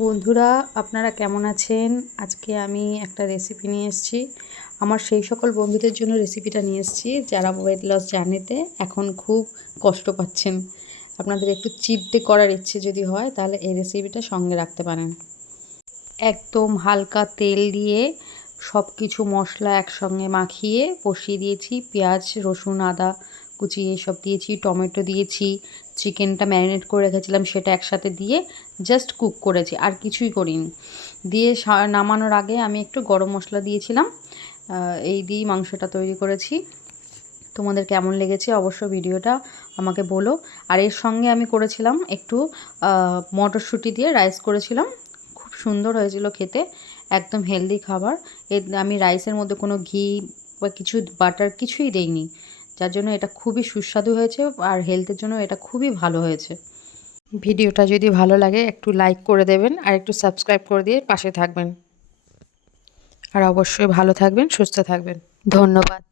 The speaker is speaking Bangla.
বন্ধুরা, আপনারা কেমন আছেন? আজকে আমি একটা রেসিপি নিয়ে এসেছি। আমার সেই সকল বন্ধুদের জন্য রেসিপিটা নিয়ে এসেছি যারা ওয়েট লস জার্নিতে এখন খুব কষ্ট পাচ্ছেন। আপনাদের একটু চিট ডে করার ইচ্ছে যদি হয় তাহলে এই রেসিপিটা সঙ্গে রাখতে পারেন। একদম হালকা তেল দিয়ে সব কিছু মশলা একসঙ্গে মাখিয়ে বসিয়ে দিয়েছি। পেঁয়াজ, রসুন, আদা কুচি এসব দিয়েছি, টমেটো দিয়েছি, চিকেনটা ম্যারিনেট করে রেখেছিলাম সেটা একসাথে দিয়ে জাস্ট কুক করেছি, আর কিছুই করিনি। দিয়ে নামানোর আগে আমি একটু গরম মশলা দিয়েছিলাম। এই দিয়েই মাংসটা তৈরি করেছি। তোমাদের কেমন লেগেছে অবশ্য ভিডিওটা আমাকে বলো। আর এর সঙ্গে আমি করেছিলাম একটু মটরশুঁটি দিয়ে রাইস করেছিলাম, খুব সুন্দর হয়েছিল খেতে, একদম হেলদি খাবার। আমি রাইসের মধ্যে কোনো ঘি বা কিছু বাটার কিছুই দেইনি, যার জন্য এটা খুবই সুস্বাদু হয়েছে আর হেলথের জন্য এটা খুবই ভালো হয়েছে। ভিডিওটা যদি ভালো লাগে একটু লাইক করে দেবেন আর একটু সাবস্ক্রাইব করে দিয়ে পাশে থাকবেন। আর অবশ্যই ভালো থাকবেন, সুস্থ থাকবেন। ধন্যবাদ।